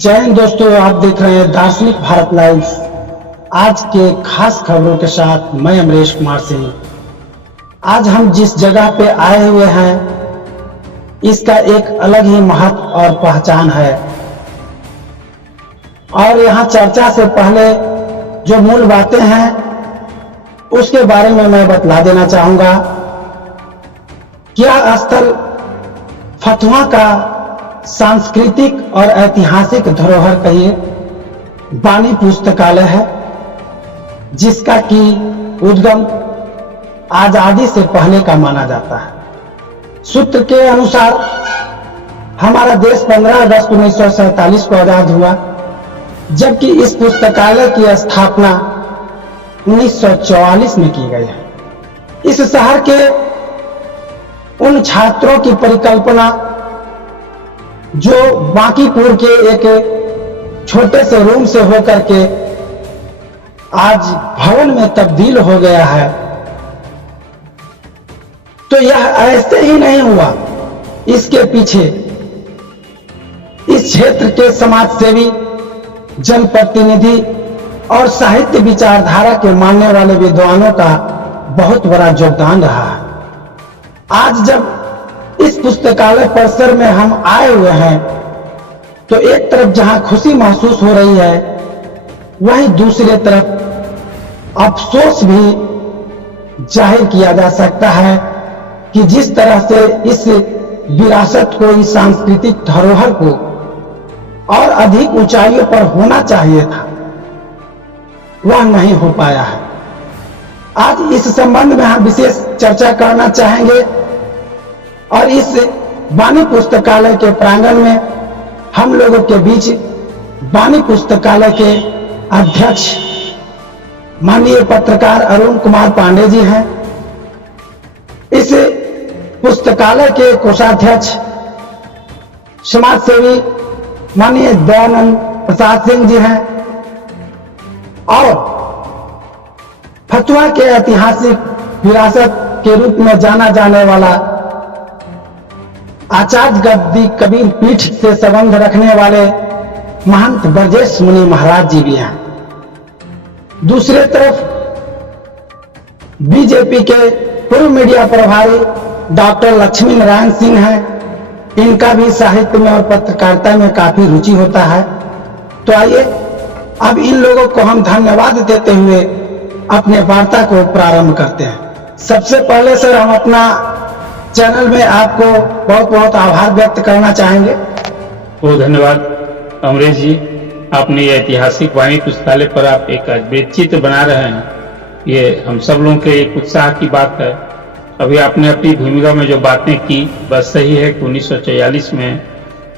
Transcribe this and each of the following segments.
जय हिंद दोस्तों, आप देख रहे हैं दार्शनिक भारत लाइव। आज के खास खबरों के साथ मैं अमरेश कुमार सिंह। आज हम जिस जगह पे आए हुए हैं इसका एक अलग ही महत्व और पहचान है, और यहाँ चर्चा से पहले जो मूल बातें हैं उसके बारे में मैं बतला देना चाहूंगा। क्या स्थल फतुहा का सांस्कृतिक और ऐतिहासिक धरोहर कहिए बानी पुस्तकालय है, जिसका कि उद्गम आजादी से पहले का माना जाता है। सूत्र के अनुसार हमारा देश 15 अगस्त 1947 को आजाद हुआ, जबकि इस पुस्तकालय की स्थापना 1944 में की गई है। इस शहर के उन छात्रों की परिकल्पना जो बांकीपुर के एक छोटे से रूम से होकर के आज भवन में तब्दील हो गया है, तो यह ऐसे ही नहीं हुआ। इसके पीछे इस क्षेत्र के समाज सेवी, जनप्रतिनिधि और साहित्य विचारधारा के मानने वाले विद्वानों का बहुत बड़ा योगदान रहा है। आज जब इस पुस्तकालय परिसर में हम आए हुए हैं तो एक तरफ जहां खुशी महसूस हो रही है, वहीं दूसरी तरफ अफसोस भी जाहिर किया जा सकता है कि जिस तरह से इस विरासत को, इस सांस्कृतिक धरोहर को और अधिक ऊंचाइयों पर होना चाहिए था, वह नहीं हो पाया है। आज इस संबंध में हम विशेष चर्चा करना चाहेंगे, और इस बानी पुस्तकालय के प्रांगण में हम लोगों के बीच बानी पुस्तकालय के अध्यक्ष माननीय पत्रकार अरुण कुमार पांडे जी हैं। इस पुस्तकालय के कोषाध्यक्ष समाज सेवी माननीय दयानंद प्रसाद सिंह जी हैं, और फतुहा के ऐतिहासिक विरासत के रूप में जाना जाने वाला आचार्य गद्दी कबीर पीठ से संबंध रखने वाले महंत ब्रजेश मुनि महाराज जी भी हैं। दूसरे तरफ बीजेपी के पूर्व मीडिया प्रभारी डॉक्टर लक्ष्मी नारायण सिंह हैं। इनका भी साहित्य में और पत्रकारिता में काफी रुचि होता है। तो आइए अब इन लोगों को हम धन्यवाद देते हुए अपने वार्ता को प्रारंभ करते हैं। सबसे पहले सर, हम अपना चैनल में आपको बहुत बहुत आभार व्यक्त करना चाहेंगे। बहुत धन्यवाद अमरेश जी, आपने ये ऐतिहासिक बानी पुस्तकालय पर आप एक वृत्तचित्र बना रहे हैं, ये हम सब लोगों के एक उत्साह की बात है। अभी आपने अपनी भूमिका में जो बातें की, बस सही है कि 1944 में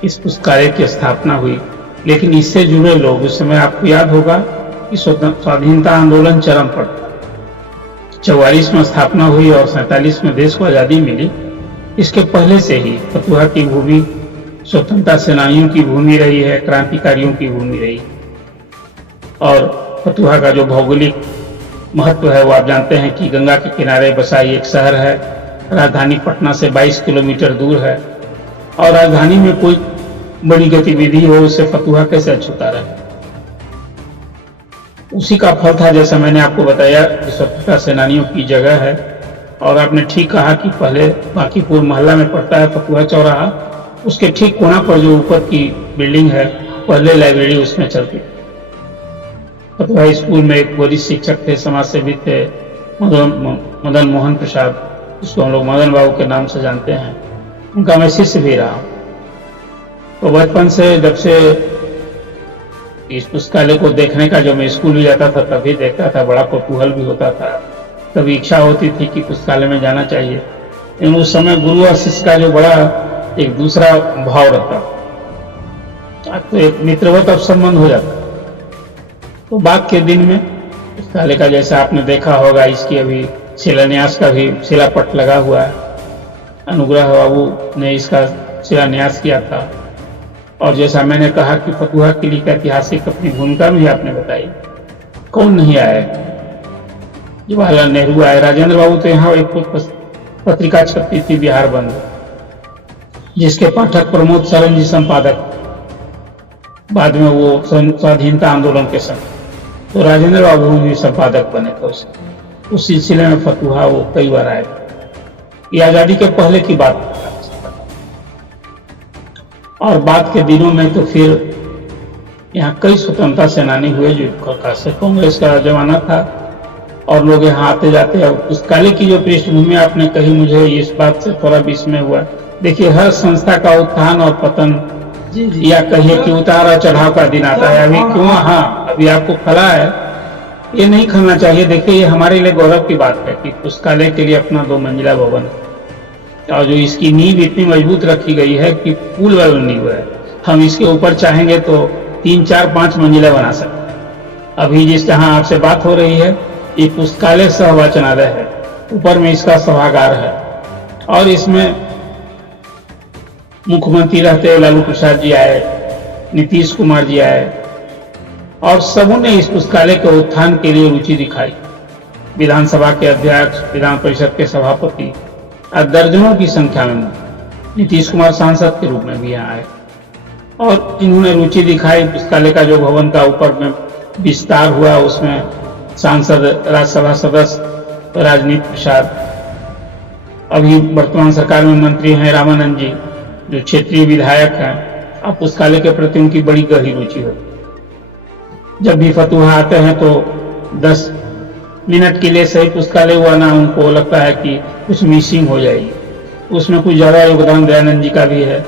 इस पुस्तकालय की स्थापना हुई, लेकिन इससे जुड़े लोग, उस समय आपको याद होगा कि स्वाधीनता आंदोलन चरम पर था। 44 में स्थापना हुई और 47 में देश को आज़ादी मिली। इसके पहले से ही फतुहा की भूमि स्वतंत्रता सेनानियों की भूमि रही है, क्रांतिकारियों की भूमि रही। और फतुहा का जो भौगोलिक महत्व है वो आप जानते हैं कि गंगा के किनारे बसा एक शहर है, राजधानी पटना से 22 किलोमीटर दूर है, और राजधानी में कोई बड़ी गतिविधि हो उससे फतुहा कैसे अछूता रहे। उसी का फल था, जैसा मैंने आपको बताया, स्वतंत्रता सेनानियों की जगह है। और आपने ठीक कहा कि पहले बांकीपुर मोहल्ला में पड़ता है फतुहा चौराहा, उसके ठीक कोना पर जो ऊपर की बिल्डिंग है, पहले लाइब्रेरी उसमें चलती थी। फतुहा स्कूल में एक वरिष्ठ शिक्षक थे, समाज सेवी थे, मदन मोहन प्रसाद, उसको हम लोग मदन बाबू के नाम से जानते हैं। उनका मैं शिष्य भी रहा। तो बचपन से, जब से इस पुस्तकालय को देखने का, जब मैं स्कूल भी जाता था तभी देखता था, बड़ा कौतूहल भी होता था। कभी इच्छा होती थी कि पुस्तकालय में जाना चाहिए, लेकिन उस समय गुरु और शिष्य का जो बड़ा एक दूसरा भाव रहता, तो एक मित्रवत अब संबंध हो जाता। तो बाद के दिन में पुस्तकालय का, जैसा आपने देखा होगा, इसकी अभी शिलान्यास का भी शिलापट लगा हुआ है। अनुग्रह बाबू ने इसका शिलान्यास किया था। और जैसा मैंने कहा कि फतुहा के लिए ऐतिहासिक अपनी भूमिका भी आपने बताई, कौन नहीं आए, जवाहरलाल नेहरू आए, राजेंद्र बाबू तो यहाँ एक पत्रिका छपती थी बिहार बंद, जिसके पाठक प्रमोद सरन जी संपादक। बाद में वो स्वाधीनता आंदोलन के समय तो राजेंद्र बाबू भी संपादक बने थे उस सिलसिले में फतुहा वो कई बार आए। ये आजादी के पहले की बात और बाद के दिनों में तो फिर यहाँ कई स्वतंत्रता सेनानी हुए जो खास कांग्रेस का जमाना था और लोग यहाँ आते जाते। अब उस काले की जो पृष्ठभूमि आपने कही, मुझे इस बात से थोड़ा विस्मय हुआ। देखिए, हर संस्था का उत्थान और पतन या कहिए कि उतार और चढ़ाव का दिन आता है। अभी क्यों, हाँ, अभी आपको खला है, ये नहीं खलना चाहिए। देखिए, ये हमारे लिए गौरव की बात है कि पुस्तकालय के लिए अपना 2 मंजिला भवन और जो इसकी नींव इतनी मजबूत रखी गई है कि पुल वाला नींव है। हम इसके ऊपर चाहेंगे तो 3, 4, 5 मंजिला बना सकते। अभी जिस जहां आपसे बात हो रही है ये पुस्तकालय सह वाचनालय है, ऊपर में इसका सभागार है और इसमें मुख्यमंत्री रहते लालू प्रसाद जी आए, नीतीश कुमार जी आए और सबों ने इस पुस्तकालय के उत्थान के लिए रुचि दिखाई। विधानसभा के अध्यक्ष, विधान परिषद के सभापति, दर्जनों की संख्या में नीतीश कुमार सांसद के रूप में भी यहाँ आए और इन्होंने रुचि दिखाई। पुस्तकालय का जो भवन का ऊपर में विस्तार हुआ उसमें सांसद, राज्यसभा सदस्य राजनीति प्रसाद, अभी वर्तमान सरकार में मंत्री हैं रामानंद जी जो क्षेत्रीय विधायक हैं, अब पुस्तकालय के प्रति उनकी बड़ी गहरी रुचि होती। जब भी फतुहा आते हैं तो 10 मिनट के लिए सही पुस्तकालय हुआ ना, उनको लगता है कि कुछ मिसिंग हो जाएगी। उसमें कुछ ज्यादा योगदान दयानंद जी का भी है।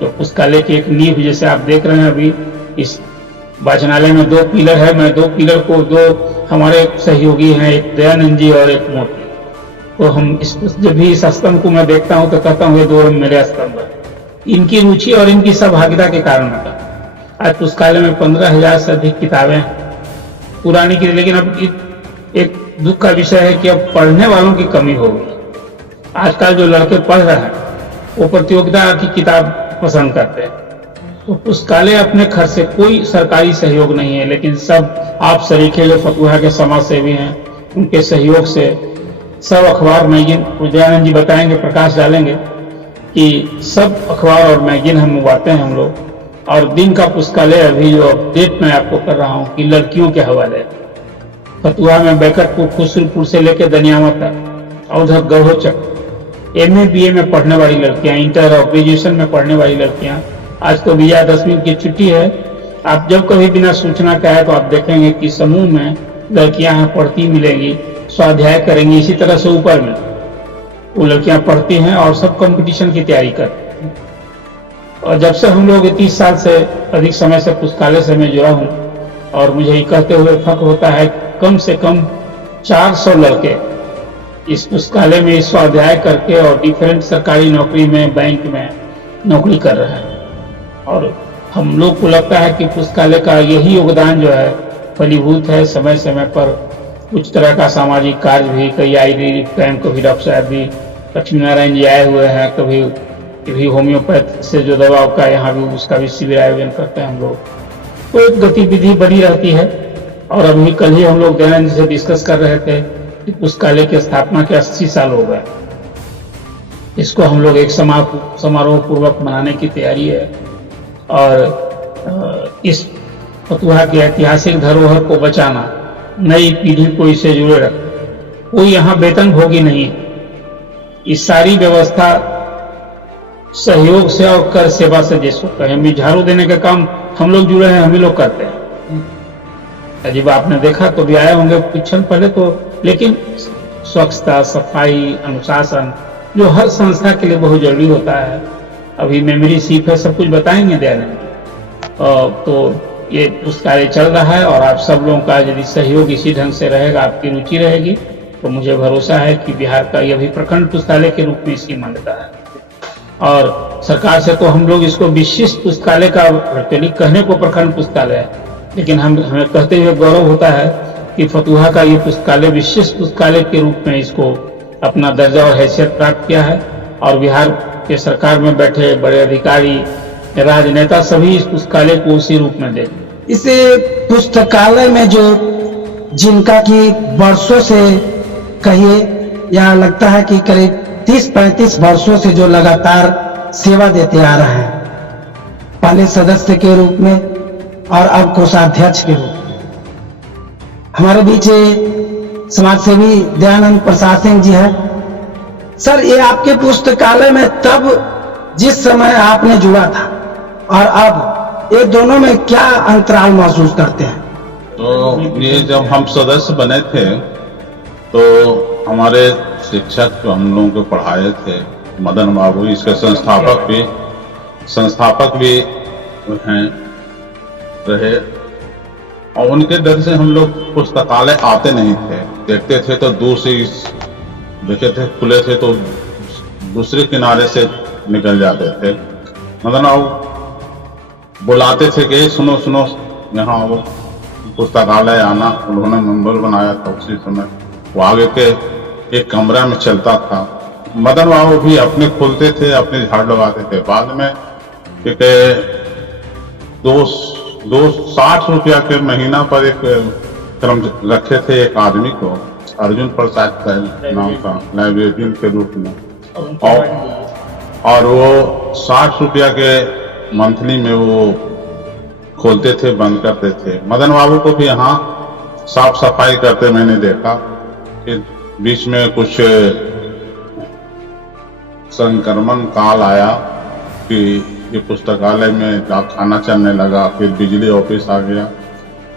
तो पुस्तकालय की एक नींव जैसे आप देख रहे हैं, अभी इस वाचनालय में 2 पिलर है। मैं 2 पिलर को 2 हमारे सहयोगी हैं, एक दयानंद जी और एक मोती। तो हम जब भी इस स्तंभ को मैं देखता हूँ तो कहता हूँ ये 2 मेरे स्तंभ है। इनकी रुचि और इनकी सहभागिता के कारण होता। आज पुस्तकालय में 15,000 से अधिक किताबें पुरानी की, लेकिन अब एक दुख का विषय है कि अब पढ़ने वालों की कमी हो गई। आजकल जो लड़के पढ़ रहे हैं वो प्रतियोगिता की किताब पसंद करते हैं। तो पुस्तकालय अपने खर्च से, कोई सरकारी सहयोग नहीं है, लेकिन सब आप सरीखे जो फतुहा के समाज सेवी हैं उनके सहयोग से सब अखबार, मैगजीन, दयानंद जी बताएंगे, प्रकाश डालेंगे कि सब अखबार और मैगजीन हम मंगवाते हैं हम लोग। और दिन का पुस्तकालय अभी जो अपडेट मैं आपको कर रहा हूँ कि लड़कियों के हवाले फतुहा में बैकटपुर, खुसरूपुर से लेकर दनियामा तक और उधर गढ़ोचक MA BA में पढ़ने वाली लड़कियां, इंटर और ग्रेजुएशन में पढ़ने वाली लड़कियां। आज तो विजयादशमी की छुट्टी है, आप जब कभी बिना सूचना के आए तो आप देखेंगे कि समूह में लड़कियां यहाँ पढ़ती मिलेंगी, स्वाध्याय करेंगी। इसी तरह से ऊपर में वो लड़कियां पढ़ती हैं और सब कंपटीशन की तैयारी करती हैं। और जब से हम लोग 30 साल से अधिक समय से पुस्तकालय से मैं जुड़ा हूँ और मुझे ये कहते हुए फख्र होता है कम से कम 400 लड़के इस पुस्तकालय में स्वाध्याय करके और डिफरेंट सरकारी नौकरी में, बैंक में नौकरी कर रहे हैं। और हम लोग को लगता है कि पुस्तकालय का यही योगदान जो है फलीभूत है। समय समय पर कुछ तरह का सामाजिक कार्य भी, कई ID कैंप, कभी डॉक्टर साहब भी लक्ष्मी नारायण जी आए हुए हैं, कभी होम्योपैथ से जो दवा का यहाँ भी उसका भी शिविर आयोजन करते हैं हम लोग। तो एक गतिविधि बनी रहती है। और अभी कल ही हम लोग दयानंद जी से डिस्कस कर रहे थे कि पुस्तकालय की स्थापना के 80 साल हो गए। इसको हम लोग एक समारोह पूर्वक मनाने की तैयारी है और इस फतुहा की ऐतिहासिक धरोहर को बचाना, नई पीढ़ी को इससे जुड़े रख। कोई यहाँ वेतन भोगी नहीं है। इस सारी व्यवस्था सहयोग से और कर सेवा से जिसको कहें, भी झाड़ू देने का काम हम लोग जुड़े हैं, हम ही लोग करते हैं। जब आपने देखा तो भी आए होंगे कुछ क्षण पहले तो, लेकिन स्वच्छता, सफाई, अनुशासन जो हर संस्था के लिए बहुत जरूरी होता है। अभी मेमोरी सीप है, सब कुछ बताएंगे दयानंद। तो ये पुस्तकालय चल रहा है और आप सब लोगों का यदि सहयोग इसी ढंग से रहेगा, आपकी रुचि रहेगी, तो मुझे भरोसा है कि बिहार का यह भी प्रखंड पुस्तकालय के रूप में इसकी मान्यता है। और सरकार से तो हम लोग इसको विशिष्ट पुस्तकालय का, कहने को प्रखंड पुस्तकालय है, लेकिन हमें कहते हुए गौरव होता है कि फतुहा का ये पुस्तकालय विशिष्ट पुस्तकालय के रूप में इसको अपना दर्जा और हैसियत प्राप्त किया है। और बिहार के सरकार में बैठे बड़े अधिकारी, राजनेता सभी इस पुस्तकालय को उसी रूप में देखें। इस पुस्तकालय में जो जिनका कि वर्षों से कहिए या लगता है कि करीब 30-35 वर्षों से जो लगातार सेवा देते आ रहे हैं, पहले सदस्य के रूप में, और अब कोषाध्यक्ष के रूप में। हमारे बीच समाज सेवी दयानंद प्रसाद सिंह जी है। सर, ये आपके पुस्तकालय में तब जिस समय आपने जुड़ा था और अब ये दोनों में क्या अंतराल महसूस करते हैं? तो ये जब हम सदस्य बने थे तो हमारे शिक्षक जो हम लोगों को पढ़ाए थे मदन बाबू, इसके संस्थापक भी हैं रहे, और उनके डर से हम लोग पुस्तकालय आते नहीं थे। देखते थे तो दूर से देखे थे, खुले थे तो दूसरे किनारे से निकल जाते थे। मदन बाबू बुलाते थे कि सुनो सुनो यहाँ वो पुस्तकालय आना। उन्होंने नंबर बनाया था उसी समय, वो आगे के एक कमरा में चलता था। मदन बाबू भी अपने खोलते थे, अपने झाड़ लगाते थे। बाद में एक 60 रुपया के महीना पर एक क्रम रखे थे एक आदमी को, अर्जुन प्रसाद नाम का, लाइब्रेरियन के रूप में, और वो 60 रुपया के मंथली में वो खोलते थे, बंद करते थे। मदन बाबू को भी यहाँ साफ सफाई करते मैंने देखा। फिर बीच में कुछ संक्रमण काल आया कि ये पुस्तकालय में खाना चलने लगा, फिर बिजली ऑफिस आ गया,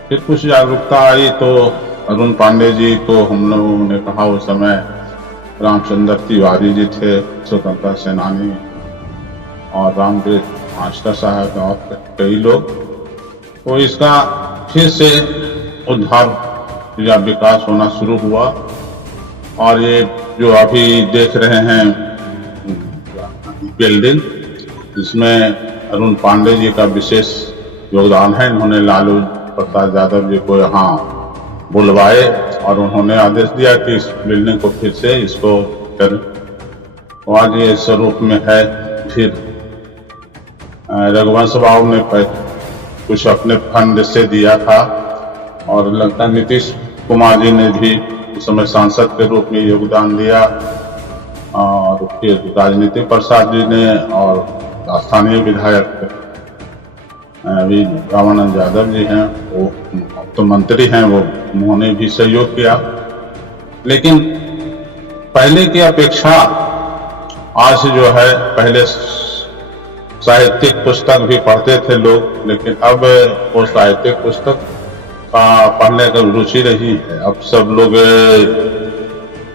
फिर कुछ जागरूकता आई तो अरुण पांडे जी को हम लोगों ने कहा। उस समय रामचंद्र तिवारी जी थे स्वतंत्रता सेनानी, और रामदेव मास्टर साहब और कई लोग, तो इसका फिर से उद्धार या विकास होना शुरू हुआ। और ये जो अभी देख रहे हैं बिल्डिंग, इसमें अरुण पांडे जी का विशेष योगदान है। इन्होंने लालू प्रसाद यादव जी को यहाँ बुलवाए और उन्होंने आदेश दिया कि इस बिल्डिंग को फिर से इसको कर, आज ये स्वरूप में है। फिर रघुवंश बाबू ने कुछ अपने फंड से दिया था, और लगता है नीतीश कुमार जी ने भी उस समय सांसद के रूप में योगदान दिया, और फिर राजनीति प्रसाद जी ने, और स्थानीय विधायक अभी रामानंद यादव जी हैं, वो तो मंत्री हैं, वो उन्होंने भी सहयोग किया। लेकिन पहले की अपेक्षा आज जो है, पहले साहित्यिक पुस्तक भी पढ़ते थे लोग, लेकिन अब वो साहित्यिक पुस्तक का पढ़ने का रुचि नहीं है। अब सब लोग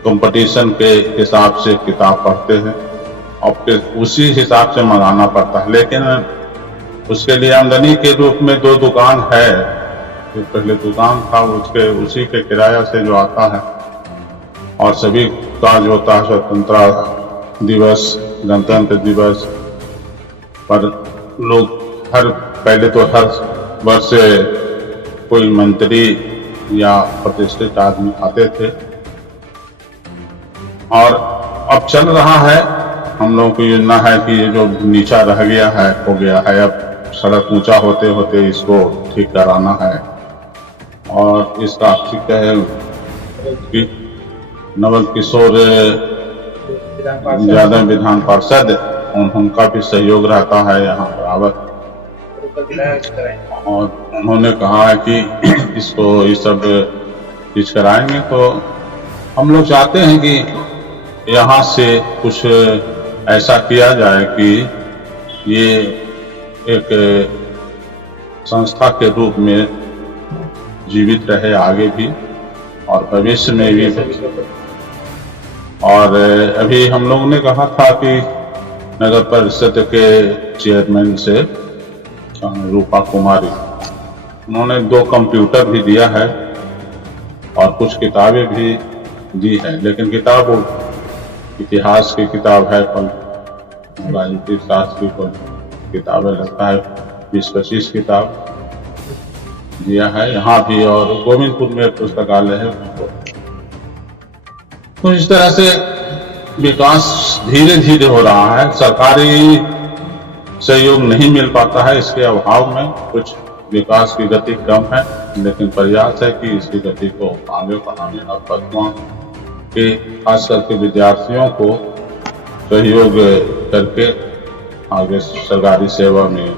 कंपटीशन के हिसाब से किताब पढ़ते हैं, और फिर उसी हिसाब से मंगाना पड़ता है। लेकिन उसके लिए आमदनी के रूप में 2 दुकान है। जो पहले दुकान था उसी के किराया से जो आता है, और सभी का जो होता है स्वतंत्रता दिवस, गणतंत्र दिवस पर लोग पहले तो हर वर्ष कोई मंत्री या प्रतिष्ठित आदमी आते थे, और अब चल रहा है। हम लोगों की योजना है कि ये जो नीचा रह गया है हो गया है, अब सड़क ऊंचा होते होते इसको ठीक कराना है। और इसका ठीक है कि नवल किशोर यादव विधान पार्षद, उनका भी सहयोग रहता है यहाँ बराबर, और उन्होंने कहा है कि इसको ये सब चीज कराएंगे। तो हम लोग चाहते हैं कि यहाँ से कुछ ऐसा किया जाए कि ये एक संस्था के रूप में जीवित रहे आगे भी, और भविष्य में भी। और अभी हम लोगों ने कहा था कि नगर परिषद के चेयरमैन से रूपा कुमारी, उन्होंने 2 कंप्यूटर भी दिया है और कुछ किताबें भी दी है। लेकिन किताब इतिहास की किताब है, राजनीतिक शास्त्र की किताबें लगता है 20-25 किताब दिया है यहाँ भी, और गोविंदपुर में पुस्तकालय है। तो इस तरह से विकास धीरे धीरे हो रहा है। सरकारी सहयोग नहीं मिल पाता है, इसके अभाव में कुछ विकास की गति कम है, लेकिन प्रयास है कि इसकी गति को आगे बढ़ाने और बच्चों के खास करके विद्यार्थियों को सहयोग करके आगे सरकारी सेवा में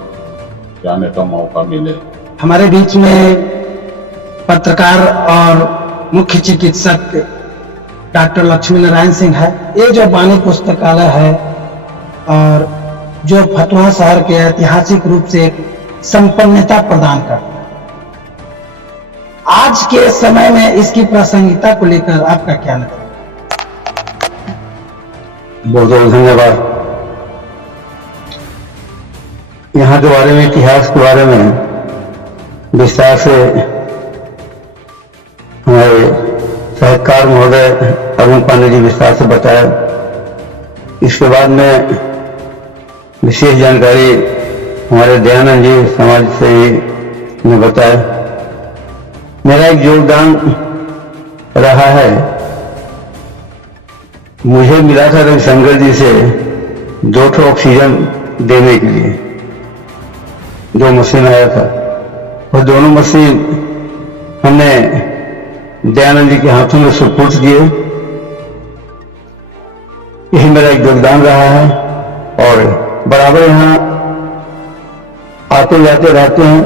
जाने का मौका मिले। हमारे बीच में पत्रकार और मुख्य चिकित्सक डॉक्टर लक्ष्मी नारायण सिंह है। ये जो वाणी पुस्तकालय है और जो फतुहा शहर के ऐतिहासिक रूप से एक संपन्नता प्रदान करता है, आज के समय में इसकी प्रासंगिकता को लेकर आपका क्या नजर? बहुत बहुत धन्यवाद। यहाँ के बारे में, इतिहास के बारे में विस्तार से हमारे साहित्यकार महोदय अरुण पांडे जी विस्तार से बताया। इसके बाद में विशेष जानकारी हमारे दयानंद जी समाज से ने बताया। मेरा एक योगदान रहा है, मुझे मिला था रविशंकर जी से 2 ठो ऑक्सीजन देने के लिए, जो मशीन आया था, और दोनों मशीन हमने दयानंद जी के हाथों में सुपुर्द किए। यही मेरा एक योगदान रहा है और बराबर यहाँ आते जाते रहते हैं।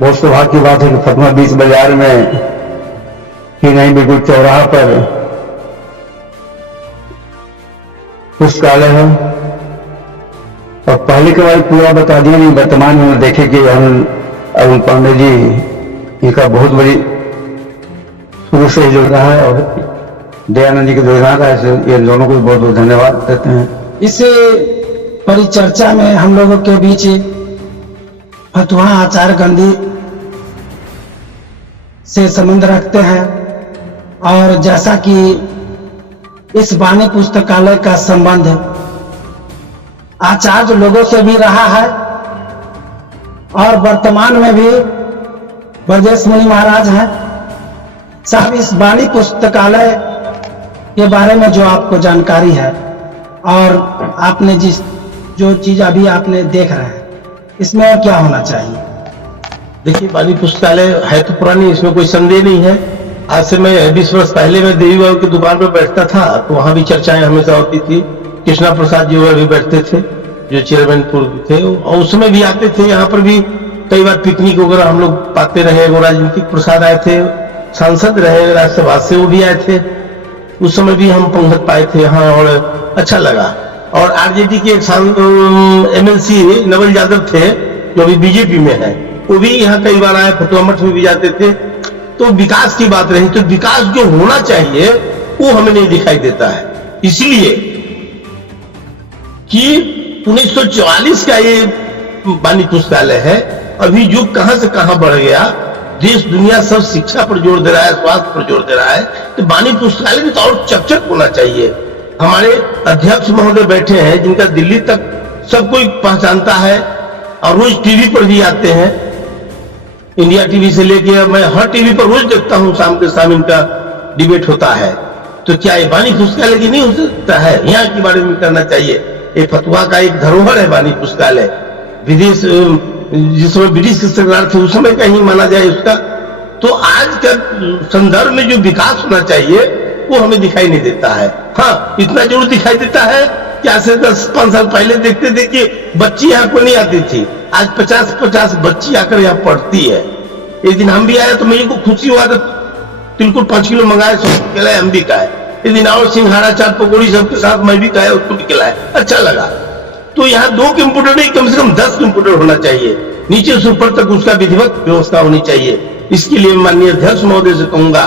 बहुत सौभाग्य की बात है कि फतुहा बीच बाजार में ही नहीं, बिल्कुल चौराहा पर पुस्तकालय है। और पहले के बारे पूरा बता दिया, नहीं वर्तमान में देखे कि हम अरुण पांडे जी इनका बहुत बड़ी शुरू से जुड़ रहा है और दयानंद जी के योगदान रहा है। ये दोनों को बहुत बहुत धन्यवाद देते हैं। इस परिचर्चा में हम लोगों के बीच फतुहा आचार्य गांधी से संबंध रखते हैं और जैसा कि इस वाणी पुस्तकालय का संबंध आचार्य लोगों से भी रहा है और वर्तमान में भी ब्रजेश मुनि महाराज हैं। साहब, इस वाणी पुस्तकालय के बारे में जो आपको जानकारी है और आपने जो चीज अभी आपने देख रहे हैं, इसमें और क्या होना चाहिए? देखिए, वाणी पुस्तकालय है तो पुरानी, इसमें कोई संदेह नहीं है। आज से मैं 20 वर्ष पहले मैं देवी बाबू की दुकान पर बैठता था, तो वहां भी चर्चाएं हमेशा होती थी। कृष्णा प्रसाद जी वगैरह भी बैठते थे, जो चेयरमैनपुर थे, और उस समय भी आते थे। यहाँ पर भी कई बार पिकनिक वगैरह हम लोग पाते रहे। वो राजनीतिक प्रसाद आए थे, सांसद रहे राज्यसभा से, वो भी आए थे। उस समय भी हम पंगत पाए थे यहाँ और अच्छा लगा। और आरजेडी के एक MLC नवल यादव थे, जो अभी बीजेपी में है, वो भी यहाँ कई बार आए, फतुहा मठ में भी जाते थे। तो विकास की बात रही, तो विकास जो होना चाहिए वो हमें नहीं दिखाई देता है। इसलिए कि 1944 का ये वाणी पुस्तकालय है। अभी युग कहां से कहां बढ़ गया, देश दुनिया सब शिक्षा पर जोर दे रहा है, स्वास्थ्य पर जोर दे रहा है, तो वाणी पुस्तकालय में तो और चकचक होना चाहिए। हमारे अध्यक्ष महोदय बैठे हैं, जिनका दिल्ली तक सब कोई पहचानता है और रोज टीवी पर भी आते हैं। इंडिया टीवी से लेके मैं हर टीवी पर रोज देखता हूं, शाम के शाम इनका डिबेट होता है। तो क्या ये वाणी पुस्तकालय की नहीं हो सकता है? यहाँ के बारे में करना चाहिए। ये फतुहा का एक धरोहर है वाणी पुस्तकालय। विदेश, जिस समय ब्रिटिश की सरकार थी, उस समय का ही माना जाए उसका। तो आज का संदर्भ में जो विकास होना चाहिए वो हमें दिखाई नहीं देता है। हाँ, इतना जरूर दिखाई देता है कि आज से 10-5 साल पहले देखते थे कि बच्ची यहाँ को नहीं आती थी, आज 50-50 बच्ची आकर यहाँ पढ़ती है। एक दिन हम भी आए तो मेरे को खुशी हुआ, तो तिलकुट 5 किलो मंगाए, सब खिलाए, हम भी खाए। एक दिन और सिंघाड़ा चाट पकौड़ी सबके साथ मैं भी खाया, उसको भी खिलाया, अच्छा लगा। तो यहाँ 2 कंप्यूटर नहीं, कम से कम 10 कंप्यूटर होना चाहिए। नीचे से ऊपर तक उसका विधिवत व्यवस्था होनी चाहिए। इसके लिए माननीय अध्यक्ष महोदय से कहूंगा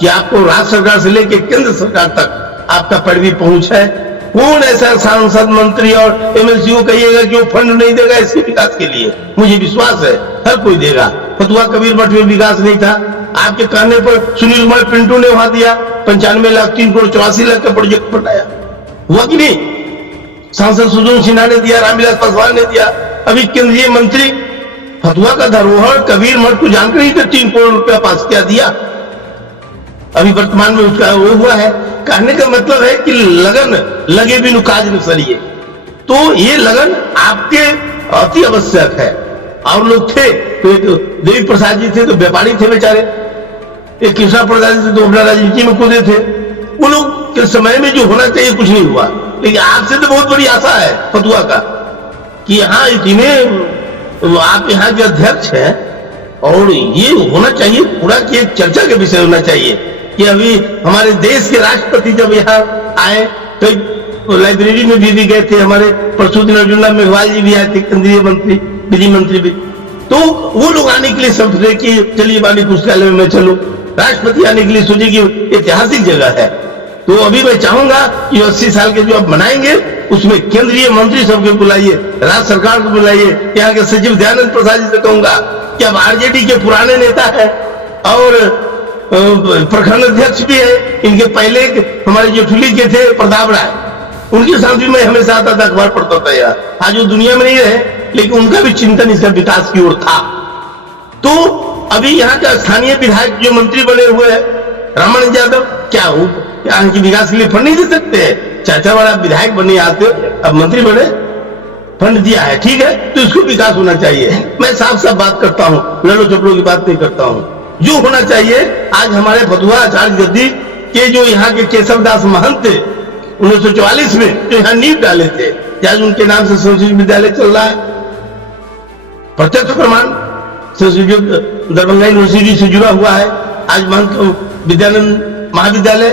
कि आपको राज्य सरकार से लेकर केंद्र सरकार तक आपका पैरवी पहुंच है। कौन ऐसा सांसद, मंत्री और MLC को कहिएगा कि वो फंड नहीं देगा इसके विकास के लिए? मुझे विश्वास है हर कोई देगा। फतुहा कबीर मठ में विकास नहीं था, आपके कहने पर सुनील कुमार पिंटू ने वहां दिया 95 लाख 3 करोड़ 84 लाख का प्रोजेक्ट बनाया, हुआ कि नहीं? सांसद सुजन सिन्हा ने दिया, रामविलास पासवान ने दिया। अभी केंद्रीय मंत्री फतुहा का धरोहर कबीर मठ को जानकर ही तो 3 करोड़ रुपया पास किया दिया। अभी वर्तमान में उसका वो हुआ है। कहने का मतलब है कि लगन लगे बिनु काज न सरिए। तो ये लगन आपके अति आवश्यक है। और लोग थे तो एक देवी प्रसाद जी थे, तो व्यापारी थे बेचारे। एक कृष्णा प्रसाद जी थे, तो अपना राजनीति में कूदे थे। वो लोग के समय में जो होना चाहिए कुछ नहीं हुआ। लेकिन आपसे तो बहुत बड़ी आशा है फतुहा का कि यहाँ इतने, आप यहाँ के अध्यक्ष हैं, और ये होना चाहिए पूरा कि एक चर्चा के विषय होना चाहिए कि अभी हमारे देश के राष्ट्रपति जब यहाँ आए तो लाइब्रेरी में भी गए थे, हमारे परशुद्दीन अर्जुनलाल मेघवाल जी भी आए थे, केंद्रीय मंत्री, विधि मंत्री भी, तो वो लोग आने के लिए समझे कि चलिए वाणी पुस्तकालय में मैं चलूं। राष्ट्रपति आने के लिए सोचे कि ऐतिहासिक जगह है। तो अभी मैं चाहूंगा कि 80 साल के जो आप बनाएंगे उसमें केंद्रीय मंत्री सबके बुलाइए, राज्य सरकार को बुलाइए, यहाँ के सचिव दयानंद प्रसाद जी से कहूंगा कि अब आरजेडी के पुराने नेता है और प्रखंड अध्यक्ष भी है, इनके पहले हमारे जेठुली के थे प्रताप राय, उनके साथ भी मैं हमेशा आता था, अखबार पढ़ता था यार। आज वो दुनिया में नहीं रहे, लेकिन उनका भी चिंतन इसका विकास की ओर था। तो अभी यहाँ का स्थानीय विधायक जो मंत्री बने हुए हैं रामानंद यादव, क्या हो यहाँ की विकास के लिए फंड नहीं दे सकते हैं? चाचा वाला विधायक बने आते हो, अब मंत्री बने, फंड दिया है, ठीक है, तो इसको विकास होना चाहिए। मैं साफ साफ बात करता हूँ, लड़ो चपड़ों की बात नहीं करता हूँ। जो होना चाहिए, आज हमारे फतुहा आचार्य गद्दी के जो यहाँ के केशव दास महंत 1944 में जो यहाँ नींव डाले थे, आज उनके नाम से संस्कृत विद्यालय चल रहा है। प्रत्यक्ष प्रमाण संस्कृत दरभंगा यूनिवर्सिटी से जुड़ा हुआ है। आज महंत विद्यानंद महाविद्यालय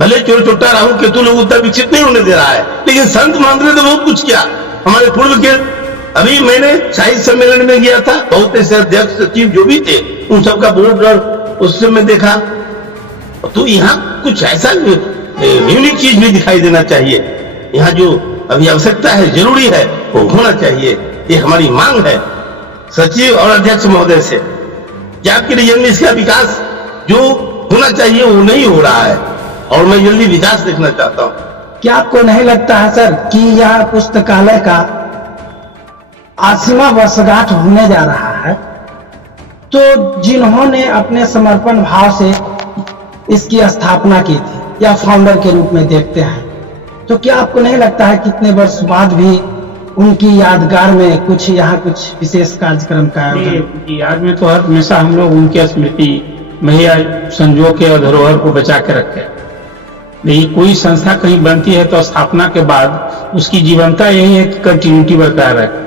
भले चोर चोटा राहु केतु लोग उतना विकसित नहीं होने दे रहा है, लेकिन संत महंत ने तो बहुत कुछ किया हमारे पूर्व के। अभी मैंने साहित्य सम्मेलन में गया था, बहुत से अध्यक्ष सचिव जो भी थे उन सबका बोर्ड और उससे मैं देखा, तो यहाँ कुछ ऐसा यूनिक चीज भी दिखाई देना चाहिए। यहाँ जो अभी आवश्यकता है, जरूरी है, वो होना चाहिए, ये हमारी मांग है सचिव और अध्यक्ष महोदय से कि आपके रीजन में इसका विकास जो होना चाहिए वो नहीं हो रहा है और मैं जल्दी विकास देखना चाहता हूँ। क्या आपको नहीं लगता है सर कि यह पुस्तकालय का 80वां वर्षगांठ होने जा रहा है, तो जिन्होंने अपने समर्पण भाव से इसकी स्थापना की थी या फाउंडर के रूप में देखते हैं, तो क्या आपको नहीं लगता है कितने वर्ष बाद भी उनकी यादगार में कुछ यहाँ कुछ विशेष कार्यक्रम का आयोजन? याद में तो हमेशा हम लोग उनकी स्मृति महिला संजो के और धरोहर को बचा के रखे। लेकिन कोई संस्था कहीं बनती है तो स्थापना के बाद उसकी जीवनता यही है कि कंटिन्यूटी बरकरार है।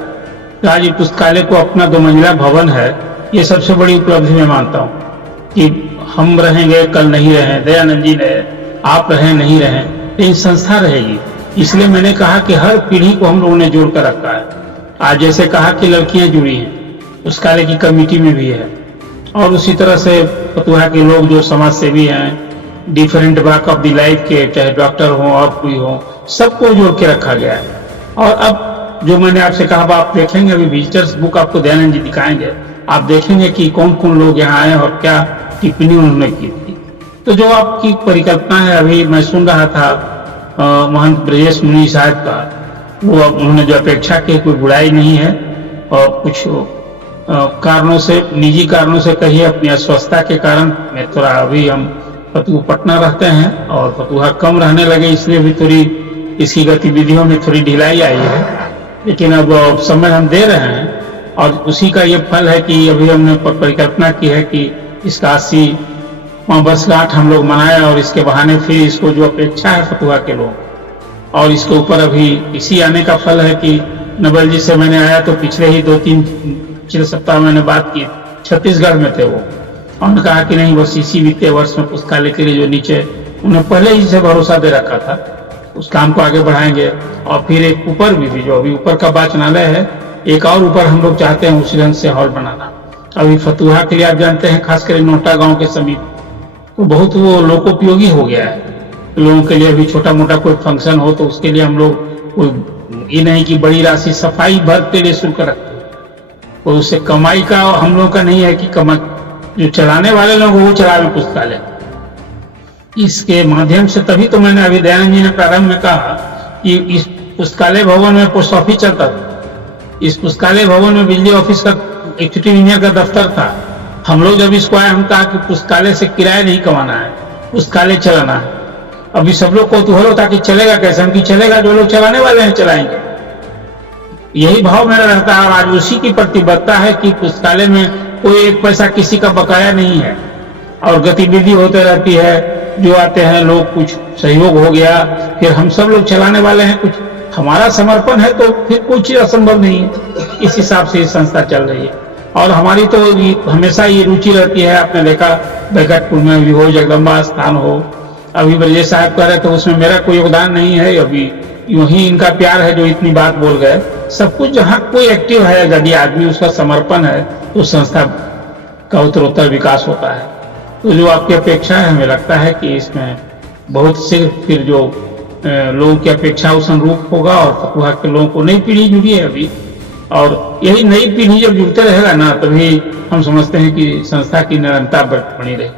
आज ये पुस्तकालय को अपना 2 मंजिला भवन है, ये सबसे बड़ी उपलब्धि मैं मानता हूँ कि हम रहेंगे, कल नहीं रहे, दयानंद जी रहे, आप रहे नहीं रहे, लेकिन संस्था रहेगी। इसलिए मैंने कहा कि हर पीढ़ी को हम लोगों ने जोड़ कर रखा है। आज जैसे कहा कि लड़कियां जुड़ी हैं, पुस्तकालय की कमेटी में भी है, और उसी तरह से फतुहा के लोग जो समाज सेवी हैं, different walk of the life के, चाहे डॉक्टर हो और कोई हो, सबको जोड़ के रखा गया है। और अब जो मैंने आपसे कहा, आप देखेंगे अभी विजिटर्स बुक आपको दयानंद जी दिखाएंगे, आप देखेंगे कि कौन कौन लोग यहाँ आए और क्या टिप्पणी उन्होंने की थी। तो जो आपकी परिकल्पना है, अभी मैं सुन रहा था महंत ब्रजेश मुनि साहब का, वो उन्होंने जो अपेक्षा की, कोई बुराई नहीं है, और कुछ कारणों से, निजी कारणों से कहिए, अपनी अस्वस्थता के कारण मैं थोड़ा, अभी हम फतुहा पटना रहते हैं और फतुहा कम रहने लगे, इसलिए भी थोड़ी इसकी गतिविधियों में थोड़ी ढिलाई आई है। लेकिन अब समय हम दे रहे हैं और उसी का ये फल है कि अभी हमने परिकल्पना की है कि इसका 80वां वर्षगांठ हम लोग मनाएं, और इसके बहाने फिर इसको जो अपेक्षा है फतुहा के लोग, और इसके ऊपर अभी इसी आने का फल है कि नवल जी से मैंने आया तो पिछले ही 2-3 सप्ताह मैंने बात की, छत्तीसगढ़ में थे वो, उन्होंने कहा कि नहीं, बस इसी वित्तीय वर्ष में पुस्तकालय के लिए जो नीचे उन्हें पहले ही से भरोसा दे रखा था, उस काम को आगे बढ़ाएंगे। और फिर एक ऊपर भी जो अभी ऊपर का वाचनालय है, एक और ऊपर हम लोग चाहते हैं उसी ढंग से हॉल बनाना। अभी फतुहा के लिए आप जानते हैं, खासकर नोटा गांव के समीप तो बहुत वो लोकोपयोगी हो गया है लोगों के लिए। अभी छोटा मोटा कोई फंक्शन हो तो उसके लिए हम लोग कोई ये नहीं कि बड़ी राशि सफाई भर के लिए शुल्क रखते हैं, और उससे कमाई का हम लोगों का नहीं है कि कमाई, जो चलाने वाले लोग वो चलावे पुस्तकालय। इसके माध्यम से तभी तो मैंने अभी दयानंद जी ने प्रारंभ में कहा कि इस पुस्तकालय भवन में पोस्ट ऑफिस चलता था, इस पुस्तकालय भवन में बिजली ऑफिस का एग्जीक्यूटिव इंजीनियर का दफ्तर था। हम लोग जब इसको आए, हम कहा कि पुस्तकालय से किराया नहीं कमाना है, पुस्तकालय चलाना है। अभी सब लोग कौतूहल होता कि चलेगा कैसे, हम कि चलेगा, जो लोग चलाने वाले हैं चलाएंगे। यही भाव मेरा रहता है, और आज उसी की प्रतिबद्धता है कि पुस्तकालय में कोई एक पैसा किसी का बकाया नहीं है, और गतिविधि होते रहती है। जो आते हैं लोग, कुछ सहयोग हो गया, फिर हम सब लोग चलाने वाले हैं, कुछ हमारा समर्पण है, तो फिर कोई चीज असंभव नहीं है। इस हिसाब से ये संस्था चल रही है। और हमारी तो हमेशा ये रुचि रहती है, आपने देखा बैकटपुर में भी हो, जगदम्बा स्थान हो, अभी ब्रजेश साहब कह रहे तो उसमें मेरा कोई योगदान नहीं है, अभी यूं ही इनका प्यार है जो इतनी बात बोल गए। सब कुछ जहाँ कोई एक्टिव है, यदि आदमी उसका समर्पण है तो संस्था का उत्तरोत्तर विकास होता है। तो जो आपकी अपेक्षा है, हमें लगता है कि इसमें बहुत से फिर जो लोगों की अपेक्षा उस अनुरूप होगा, और फतुहा के लोगों को नई पीढ़ी जुड़ी है अभी, और यही नई पीढ़ी जब जुड़ते रहेगा ना, तभी हम समझते हैं कि संस्था की निरंतरता बनी रहे।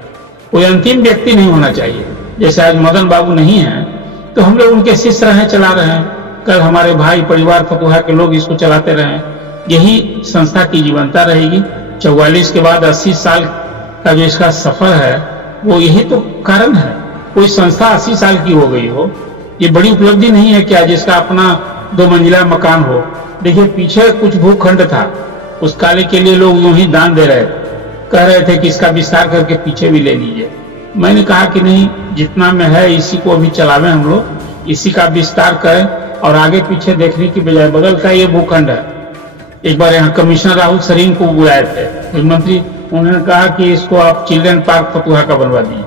कोई अंतिम व्यक्ति नहीं होना चाहिए। जैसे आज मदन बाबू नहीं है तो हम लोग उनके शिष्य रहे, चला रहे हैं, कल हमारे भाई परिवार फतुहा के लोग इसको चलाते रहे। यही संस्था की जीवंतता रहेगी। 44 के बाद 80 साल का जो इसका सफर है, वो यही तो कारण है। कोई संस्था 80 साल की हो गई हो, ये बड़ी उपलब्धि नहीं है क्या, जिसका अपना 2 मंजिला मकान हो। देखिए पीछे कुछ भूखंड था, उस काले के लिए लोग यूं ही दान दे रहे, कह रहे थे कि इसका विस्तार करके पीछे भी ले लीजिए। मैंने कहा कि नहीं, जितना में है इसी को अभी चलावें हम लोग, इसी का विस्तार करें, और आगे पीछे देखने की बजाय बगल का ये भूखंड है। एक बार यहाँ कमिश्नर राहुल सरीन को बुलाए थे मंत्री, उन्होंने कहा कि इसको आप चिल्ड्रन पार्क फतुहा का बनवा दीजिए।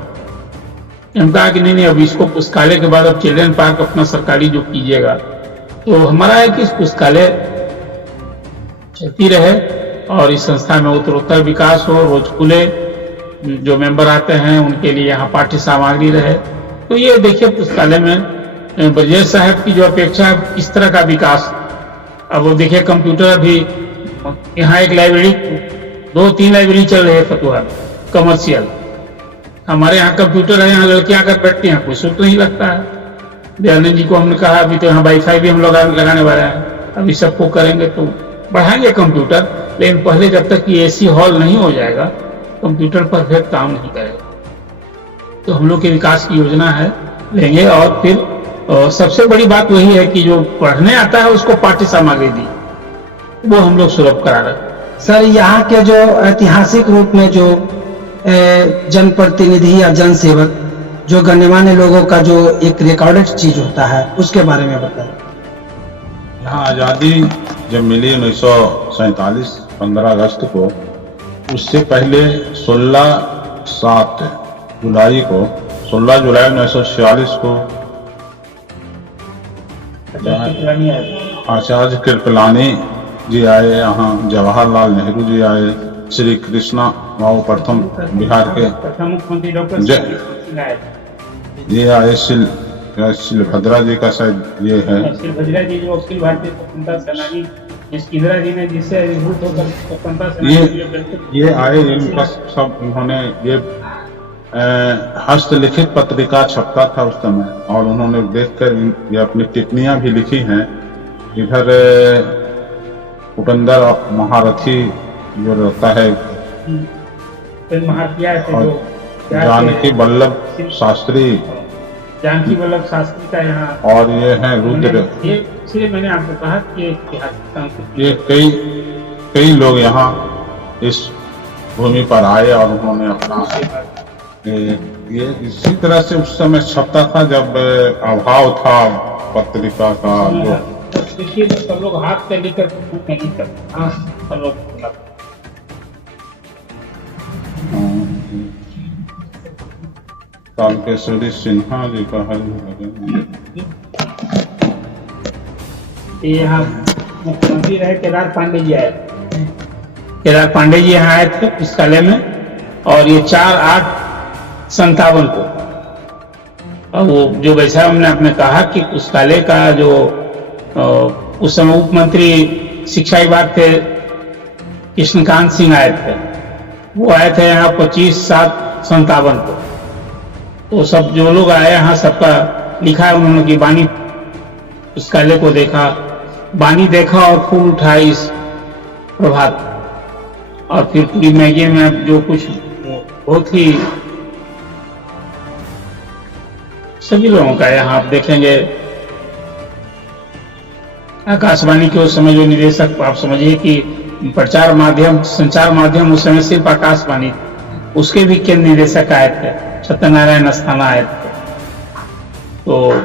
हम कहा कि नहीं, अब इसको पुस्तकालय के बाद अब चिल्ड्रन पार्क अपना सरकारी जो कीजिएगा। तो हमारा है कि इस पुस्तकालय चलती रहे और इस संस्था में उत्तरोत्तर विकास हो, रोज खुले, जो मेंबर आते हैं उनके लिए यहाँ पाठ्य सामग्री रहे। तो ये देखिए पुस्तकालय में ब्रजेश साहब की जो अपेक्षा है, किस तरह का विकास। अब वो देखिए कंप्यूटर, अभी यहाँ एक लाइब्रेरी, 2-3 लाइब्रेरी चल रही है फतुहा कमर्शियल। हमारे यहाँ कंप्यूटर है, यहाँ लड़कियां आकर बैठती हैं, कोई शुल्क नहीं लगता है। दयानंद जी को हमने कहा अभी तो यहाँ वाईफाई भी हम लोग लगाने वाले हैं, अभी सबको करेंगे तो बढ़ाएंगे कंप्यूटर, लेकिन पहले जब तक कि एसी हॉल नहीं हो जाएगा कंप्यूटर परफेक्ट काम नहीं करेगा। तो हम लोग के विकास की योजना है, लेंगे। और फिर सबसे बड़ी बात वही है कि जो पढ़ने आता है उसको पाठ्य सामग्री दी, वो हम लोग सुलभ करा रहे हैं। सर, यहाँ के जो ऐतिहासिक रूप में जो जनप्रतिनिधि या जन सेवक, जो गणमान्य लोगों का जो एक रिकॉर्डेड चीज होता है, उसके बारे में बताएं। यहाँ आज़ादी जब मिली 1947 15 अगस्त को, उससे पहले 16 जुलाई 1946 को आचार्य कृपलानी जी आए, यहाँ जवाहरलाल नेहरू जी आए, श्री कृष्णा राव प्रथम बिहार के मुख्यमंत्री डॉक्टर ये आए, शिलभद्रा जी का शायद ये है, शिलभद्रा जी जो अखिल भारतीय स्वतंत्रता सेनानी, इंदिरा जी ने जिससे अभिभूत होकर स्वतंत्रता सेनानी ये आए। इनका सब उन्होंने ये हस्तलिखित पत्रिका छपता था उस समय, और उन्होंने देखकर ये अपनी टिप्पणियां भी लिखी हैं। इधर उपेंद्र महारथी जो रहता है, और जानकी वल्लभ शास्त्री, जानकी वल्लभ शास्त्री का यहाँ, और ये है रुद्र। ये इसलिए मैंने आपको कहा कि इतिहास, ये कई लोग यहाँ इस भूमि पर आए और उन्होंने अपना ये इसी तरह से उस समय छपता था जब अभाव था पत्रिका का। जो देखिए सब लोग हाथ से लेकर नहीं करते, हाँ सब लोग तारकेश्वरी सिन्हा जी का है। यहाँ मुख्यमंत्री रहे केदार पांडे जी आए, केदार पांडे जी यहाँ आए थे पुस्तकालय में, और ये 4/8/57 को। और वो जो वैसा हमने आपने कहा कि पुस्तकालय का जो उस समय उप मंत्री शिक्षा विभाग थे कृष्णकांत सिंह आए थे, वो आए थे यहाँ 25/7/57 को। तो सब जो लोग आए यहाँ सबका लिखा है उन्होंने कि बानी पुस्तकालय को देखा, बानी देखा और फूल उठाए इस प्रभात, और फिर पूरी मैगजीन में जो कुछ बहुत ही सभी लोगों का यहाँ आप देखेंगे। आकाशवाणी के उस समय जो निदेशक, आप समझिए कि प्रचार माध्यम, संचार माध्यम उस समय सिर्फ आकाशवाणी, उसके भी केंद्र निदेशक आए थे, सत्यनारायण अस्थाना आए थे। तो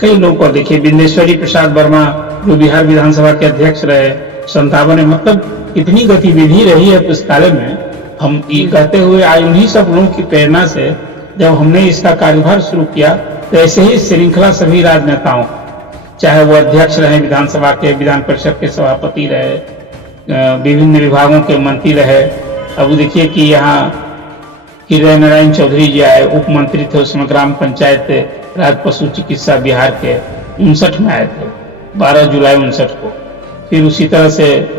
कई लोग को देखिए, बिंदेश्वरी प्रसाद वर्मा जो बिहार विधानसभा के अध्यक्ष रहे, 57 मतलब कितनी गतिविधि रही है पुस्तकालय में। हम ये कहते हुए आज उन्हीं सब लोगों की प्रेरणा से जब हमने इसका कार्यभार शुरू किया तो ऐसे ही श्रृंखला सभी राजनेताओं, चाहे वो अध्यक्ष रहे विधानसभा के, विधान परिषद के सभापति रहे, विभिन्न विभागों के मंत्री रहे। अब देखिए कि यहाँ हृदय नारायण चौधरी जी आए, उप मंत्री थे उसमें, ग्राम पंचायत राज्य पशु चिकित्सा बिहार के 59 में आए थे, 12 जुलाई 59 को। फिर उसी तरह से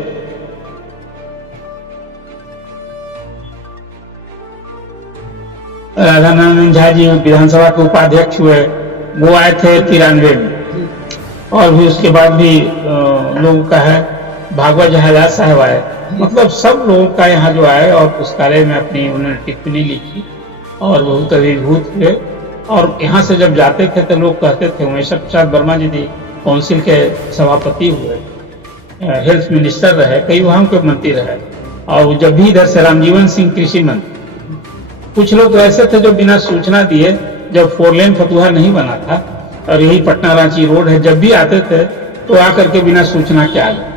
राधानारायण झा जी विधानसभा के उपाध्यक्ष हुए, वो आए थे 93 में। और भी उसके बाद भी लोगों का है, भागवत जहाजात साहब आए, मतलब सब लोगों का यहाँ जो आए और पुस्तकालय में अपनी उन्होंने टिप्पणी लिखी और बहुत अभिभूत हुए। और यहाँ से जब जाते थे तो लोग कहते थे, उमेश प्रसाद वर्मा जी काउंसिल के सभापति हुए, हेल्थ मिनिस्टर रहे, कई विभागों के मंत्री रहे, और जब भी इधर से रामजीवन सिंह कृषि मंत्री। कुछ लोग तो ऐसे थे जो बिना सूचना दिए, जब 4 लेन फतुहा नहीं बना था और यही पटना रांची रोड है, जब भी आते थे तो आकर के बिना सूचना के आ गए।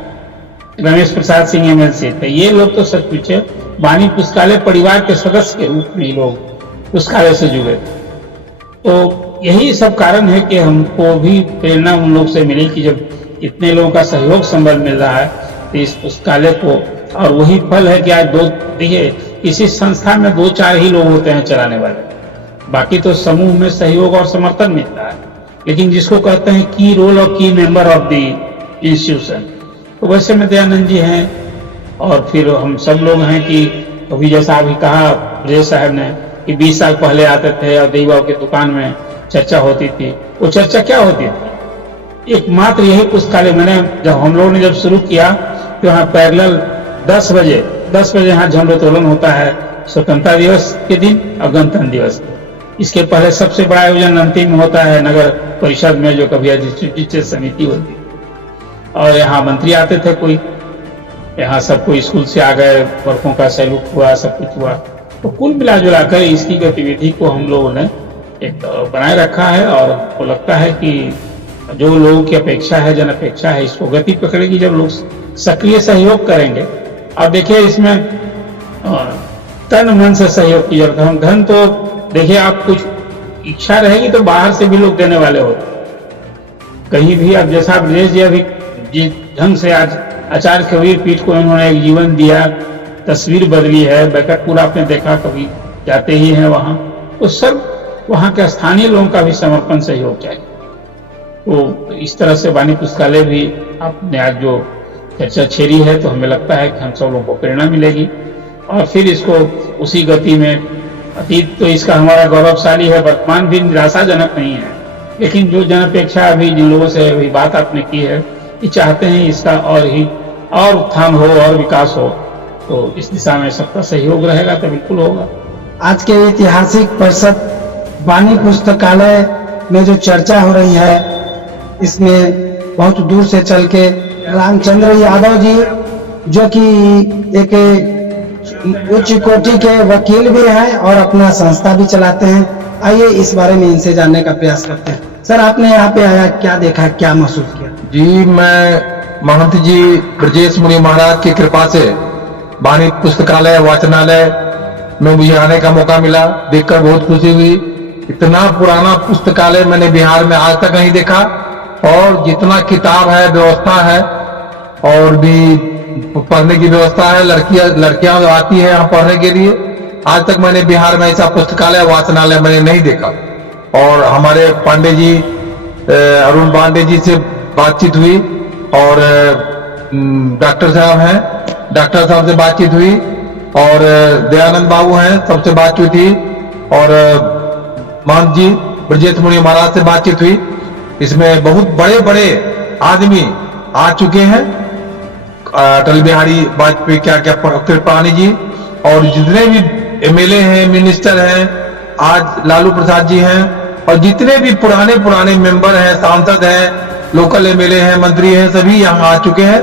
रमेश प्रसाद सिंह MLC थे। ये लोग तो सच पूछे वाणी पुस्तकालय परिवार के सदस्य के रूप में लोग पुस्तकालय से जुड़े थे। तो यही सब कारण है कि हमको भी प्रेरणा उन लोग से मिली कि जब इतने लोगों का सहयोग संबल मिल रहा है तो इस पुस्तकालय को, और वही फल है कि आज देखिए किसी संस्था में 2-4 ही लोग होते हैं चलाने वाले, बाकी तो समूह में सहयोग और समर्थन मिलता है। लेकिन जिसको कहते हैं की रोल और की मेंबर ऑफ द इंस्टीट्यूशन, तो वैसे में दयानंद जी हैं। और फिर हम सब लोग हैं कि अभी जैसा अभी कहा ब्रजेश साहब ने कि 20 साल पहले आते थे और देवी बाबू की दुकान में चर्चा होती थी। वो चर्चा क्या होती थी? एकमात्र यही पुस्तकालय, मैंने जब हम लोगों ने जब शुरू किया तो यहाँ पैरेलल 10 बजे यहाँ झंडोत्तोलन होता है, स्वतंत्रता दिवस के दिन और गणतंत्र दिवस। इसके पहले सबसे बड़ा आयोजन अंतिम में होता है नगर परिषद में, जो कभी अधिसूचित समिति होती है, और यहाँ मंत्री आते थे, कोई यहाँ सब कोई स्कूल से आ गए, वर्कों का सैल्यूट हुआ, सब कुछ हुआ। तो कुल मिला जुलाकर इसकी गतिविधि को हम लोगों ने एक बनाए रखा है, और हमको लगता है कि जो लोगों की अपेक्षा है, जन अपेक्षा है, इसको गति पकड़ेगी जब लोग सक्रिय सहयोग करेंगे। अब देखिए इसमें तन मन से सहयोग की जरूरत है। हम धन तो देखिए, आप कुछ इच्छा रहेगी तो बाहर से भी लोग देने वाले होते कहीं भी। अब जैसा ब्रजेश जी अभी जिस ढंग से आज आचार्य कबीर पीठ को इन्होंने एक जीवन दिया, तस्वीर बदली है, बैकटपुर आपने देखा, कभी जाते ही हैं वहाँ, तो सब वहाँ के स्थानीय लोगों का भी समर्पण सहयोग चाहिए। तो इस तरह से वाणी पुस्तकालय भी आपने आज जो चर्चा छेड़ी है, तो हमें लगता है कि हम सब लोगों को प्रेरणा मिलेगी और फिर इसको उसी गति में, अतीत तो इसका हमारा गौरवशाली है, वर्तमान भी निराशाजनक नहीं है, लेकिन जो जन अपेक्षा अभी जिन लोगों से अभी बात आपने की है कि चाहते हैं इसका और उत्थान हो और विकास हो, तो इस दिशा में सबका सहयोग रहेगा तो बिल्कुल होगा। आज के ऐतिहासिक परिषद वाणी पुस्तकालय में जो चर्चा हो रही है, इसमें बहुत दूर से चल के रामचंद्र यादव जी, जो कि एक उच्च कोटि के वकील भी हैं और अपना संस्था भी चलाते हैं, आइए इस बारे में इनसे जानने का प्रयास करते हैं। सर, आपने यहाँ पे आया, क्या देखा, क्या महसूस किया? जी, मैं महंत जी ब्रजेश मुनि महाराज की कृपा से वाणी पुस्तकालय वाचनालय में मुझे आने का मौका मिला, देखकर बहुत खुशी हुई। इतना पुराना पुस्तकालय मैंने बिहार में आज तक नहीं देखा, और जितना किताब है, व्यवस्था है, और भी पढ़ने की व्यवस्था है, लड़कियां आती है यहाँ पढ़ने के लिए, आज तक मैंने बिहार में ऐसा पुस्तकालय वाचनालय मैंने नहीं देखा। और हमारे पांडे जी, अरुण पांडे जी से बातचीत हुई, और डॉक्टर साहब हैं, डॉक्टर साहब से बातचीत हुई, और दयानंद बाबू हैं, सबसे बातचीत हुई, और महंत जी ब्रजेश मुनि महाराज से बातचीत हुई। इसमें बहुत बड़े बड़े आदमी आ चुके हैं, अटल बिहारी वाजपेयी, क्या कृपलानी जी, और जितने भी MLA हैं, मिनिस्टर हैं, आज लालू प्रसाद जी हैं, और जितने भी पुराने मेंबर हैं, सांसद हैं, लोकल MLA हैं, मंत्री हैं, सभी यहाँ आ चुके हैं।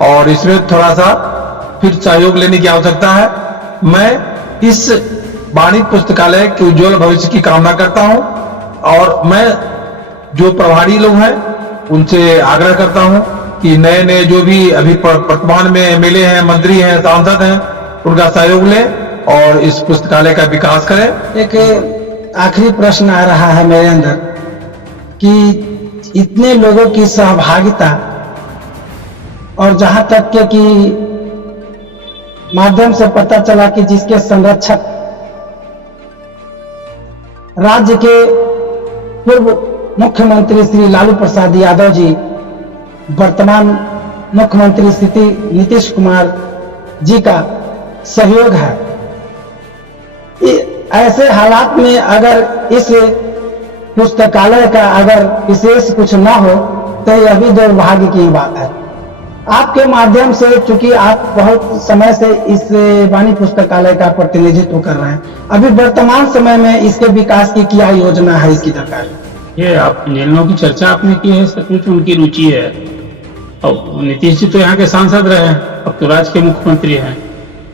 और इसमें थोड़ा सा फिर सहयोग लेने की आवश्यकता है। मैं इस वाणी पुस्तकालय के उज्जवल भविष्य की कामना करता हूं, और मैं जो प्रभारी लोग हैं उनसे आग्रह करता हूं कि नए नए जो भी अभी वर्तमान में एमएलए हैं, मंत्री हैं, सांसद हैं, उनका सहयोग लें और इस पुस्तकालय का विकास करें। एक आखिरी प्रश्न आ रहा है मेरे अंदर कि इतने लोगों की सहभागिता और जहां तक के कि माध्यम से पता चला कि जिसके संरक्षक राज्य के पूर्व मुख्यमंत्री श्री लालू प्रसाद यादव जी, वर्तमान मुख्यमंत्री श्री नीतीश कुमार जी का सहयोग है। ऐसे हालात में अगर इस पुस्तकालय का अगर विशेष कुछ ना हो तो यह भी दुर्भाग्य की बात है। आपके माध्यम से, चूंकि आप बहुत समय से इस वाणी पुस्तकालय का प्रतिनिधित्व कर रहे हैं, अभी वर्तमान समय में इसके विकास की क्या योजना है, इसकी जानकारी? ये आप इंजीनियरों की चर्चा आपने की है, सचमुच उनकी रुचि है। और नीतीश जी तो यहाँ के सांसद रहे हैं, अब तो राज्य के मुख्यमंत्री हैं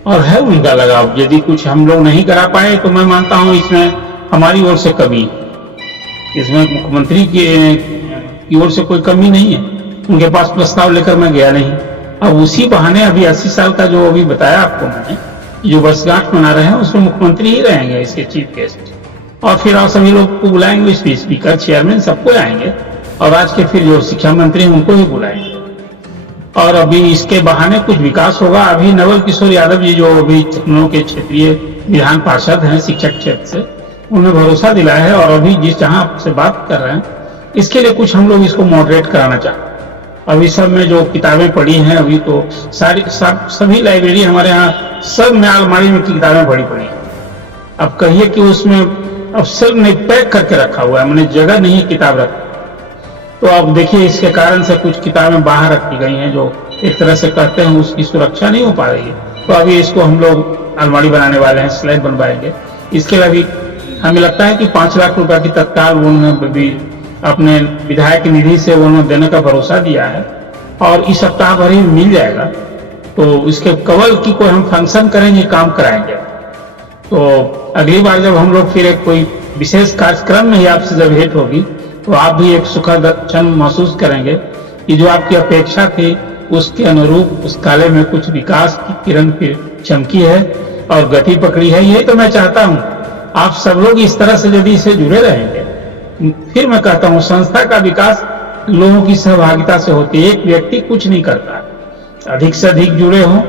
और है उनका लगाव। यदि कुछ हम लोग नहीं करा पाए तो मैं मानता हूँ इसमें हमारी ओर से कमी, इसमें मुख्यमंत्री की ओर से कोई कमी नहीं है। उनके पास प्रस्ताव लेकर मैं गया नहीं। अब उसी बहाने अभी 80 साल का जो अभी बताया आपको मैंने, जो वर्षगांठ मना रहे हैं उसमें मुख्यमंत्री ही रहेंगे इसके चीफ गेस्ट, और फिर आप सभी लोग को बुलाएंगे, स्पीकर, चेयरमैन सबको आएंगे, और आज के फिर जो शिक्षा मंत्री हैं उनको ही बुलाएंगे। और अभी इसके बहाने कुछ विकास होगा। अभी नवल किशोर यादव जी जो अभी लखनऊ के क्षेत्रीय विधान पार्षद हैं शिक्षक क्षेत्र से, उन्हें भरोसा दिलाया है। और अभी जिस जहां आपसे बात कर रहे हैं इसके लिए कुछ हम लोग इसको मॉडरेट कराना चाहते हैं। अभी सब में जो किताबें पढ़ी हैं, अभी तो सभी लाइब्रेरी हमारे यहाँ सब में अलमारी में किताबें पड़ी हैं। अब कहिए कि उसमें अब सब ने पैक करके रखा हुआ है, मैंने जगह नहीं किताब रखी। तो अब देखिए इसके कारण से कुछ किताबें बाहर रखी गई हैं जो एक तरह से कहते हैं उसकी सुरक्षा नहीं हो पा रही है। तो अभी इसको हम लोग अलमारी बनाने वाले हैं, स्लैब बनवाएंगे। इसके लिए अभी हमें लगता है कि 5 लाख रुपए की तत्काल उन्होंने भी अपने विधायक निधि से उन्होंने देने का भरोसा दिया है, और इस सप्ताह भर ही मिल जाएगा। तो इसके कवल की कोई हम फंक्शन करेंगे, काम कराएंगे। तो अगली बार जब हम लोग फिर एक कोई विशेष कार्यक्रम में ही आपसे जब भेंट होगी तो आप भी एक सुखद क्षण महसूस करेंगे कि जो आपकी अपेक्षा थी उसके अनुरूप पुस्तकालय में कुछ विकास की किरण फिर चमकी है और गति पकड़ी है। यही तो मैं चाहता हूँ, आप सब लोग इस तरह से यदि इससे जुड़े रहेंगे। फिर मैं कहता हूँ संस्था का विकास लोगों की सहभागिता से होती है, एक व्यक्ति कुछ नहीं करता। अधिक से अधिक जुड़े हों।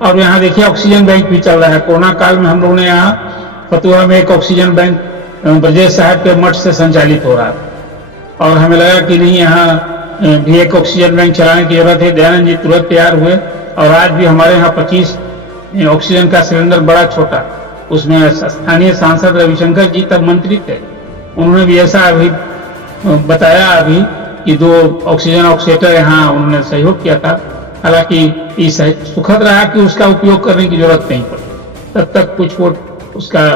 और यहाँ देखिए ऑक्सीजन बैंक भी चल रहा है। कोरोना काल में हम लोगों ने यहाँ फतुहा में एक ऑक्सीजन बैंक ब्रजेश साहब के मठ से संचालित हो रहा था, और हमें लगा कि नहीं यहाँ भी एक ऑक्सीजन बैंक चलाने की जरूरत है। दयानंद जी तुरंत तैयार हुए, और आज भी हमारे यहाँ 25 ऑक्सीजन का सिलेंडर बड़ा छोटा, उसमें स्थानीय सांसद रविशंकर जी तब मंत्री थे, उन्होंने भी ऐसा अभी बताया अभी कि 2 ऑक्सीजन ऑक्सीटर यहाँ उन्होंने सहयोग किया था। हालांकि इस सुखद रहा कि उसका उपयोग करने की जरूरत नहीं पड़ी, तब तक कुछ वो उसका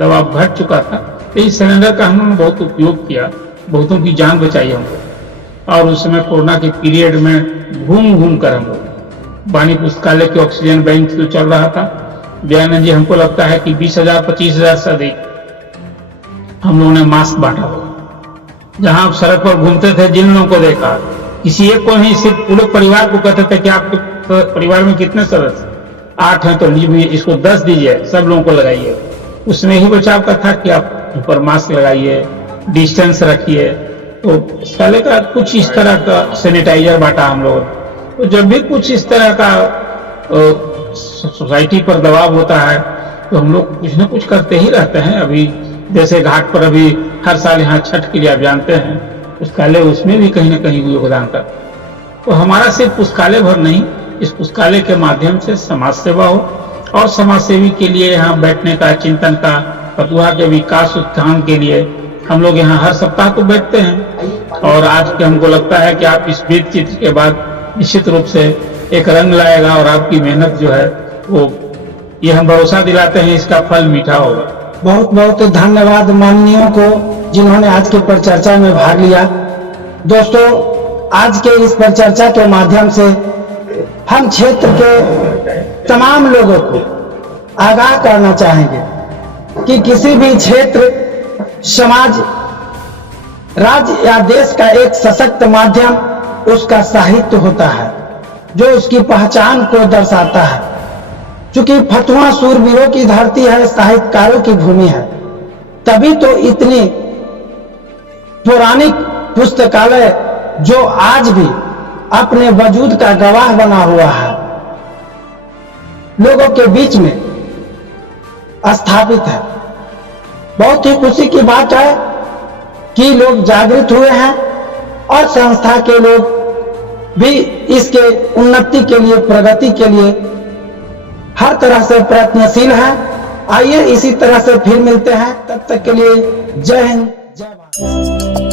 दबाव घट चुका था। तो इस सिलेंडर का हमने बहुत उपयोग किया, बहुतों की जान बचाई हम लोग। और उस समय कोरोना के पीरियड में घूम घूम कर हम लोग वाणी पुस्तकालय के ऑक्सीजन बैंक जो चल रहा था, दयानंद जी हमको लगता है कि 20,000 25,000 से अधिक हम लोगों ने मास्क बांटा हुआ। जहां आप सड़क पर घूमते थे, जिन लोगों को देखा, किसी एक को नहीं, सिर्फ पूरे परिवार को कहते थे कि आपके परिवार में कितने सदस्य? 8 हैं, तो लीजिए इसको 10 दीजिए, सब लोगों को लगाइए। उसमें ही बचाव का था कि आप ऊपर मास्क लगाइए, डिस्टेंस रखिए। तो पुस्तकालय का कुछ इस तरह का सैनिटाइजर बांटा हम लोग। तो जब भी कुछ इस तरह का सोसाइटी पर दबाव होता है तो हम लोग कुछ न कुछ करते ही रहते हैं। अभी जैसे घाट पर अभी हर साल यहाँ छठ के लिए आप जानते हैं, पुस्तकालय उसमें भी कहीं ना कहीं योगदान करता है। तो हमारा सिर्फ पुस्तकालय भर नहीं, इस पुस्तकालय के माध्यम से समाज सेवा हो, और समाज सेवी के लिए यहाँ बैठने का, चिंतन का, फतुहा के विकास उत्थान के लिए हम लोग यहाँ हर सप्ताह तो बैठते हैं। और आज के हमको लगता है कि आप इस वृत्त चित्र के बाद निश्चित रूप से एक रंग लाएगा, और आपकी मेहनत जो है वो, ये हम भरोसा दिलाते हैं, इसका फल मीठा होगा। बहुत बहुत धन्यवाद माननीयों को जिन्होंने आज के परिचर्चा में भाग लिया। दोस्तों, आज के इस परिचर्चा के माध्यम से हम क्षेत्र के तमाम लोगों को आगाह करना चाहेंगे कि किसी भी क्षेत्र, समाज, राज्य या देश का एक सशक्त माध्यम उसका साहित्य होता है जो उसकी पहचान को दर्शाता है। चूंकि फतुहा सूरवीरों की धरती है, साहित्यकारों की भूमि है, तभी तो इतनी पौराणिक पुस्तकालय जो आज भी अपने वजूद का गवाह बना हुआ है, लोगों के बीच में स्थापित है। बहुत ही खुशी की बात है कि लोग जागृत हुए हैं और संस्था के लोग भी इसके उन्नति के लिए, प्रगति के लिए हर तरह से प्रयत्नशील हैं। आइए इसी तरह से फिर मिलते हैं, तब तक के लिए जय हिंद, जय भारत।